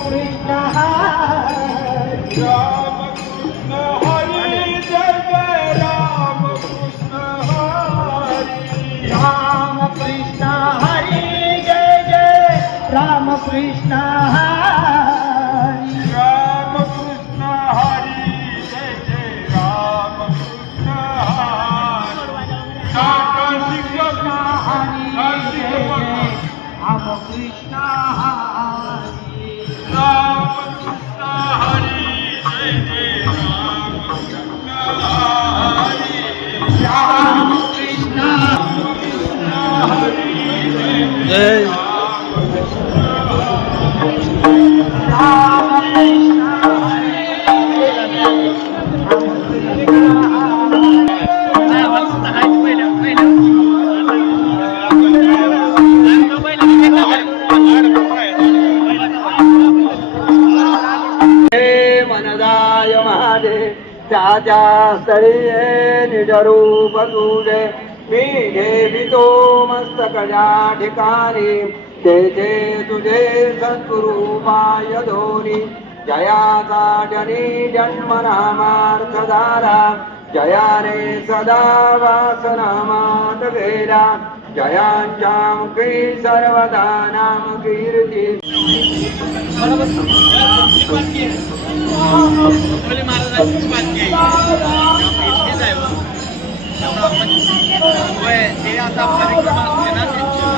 Krishna Hari Ram Krishna Hari Jai Jai Ram Krishna Hari Ram Krishna Hari Jai Jai Ram त्याच्या स्थळी ये निजरूप तुझे मी ठेवितो मस्तकजा ठिकाणी तेथे तुझे सद्गुरूपाय धोनी। जयाचा जनी जन्म नामार्थधारा जया रे सदा फुले महाराजांची पालखी आहे. दैव त्यामुळे आपण होय ते आता कार्यक्रम असले ना त्यांचे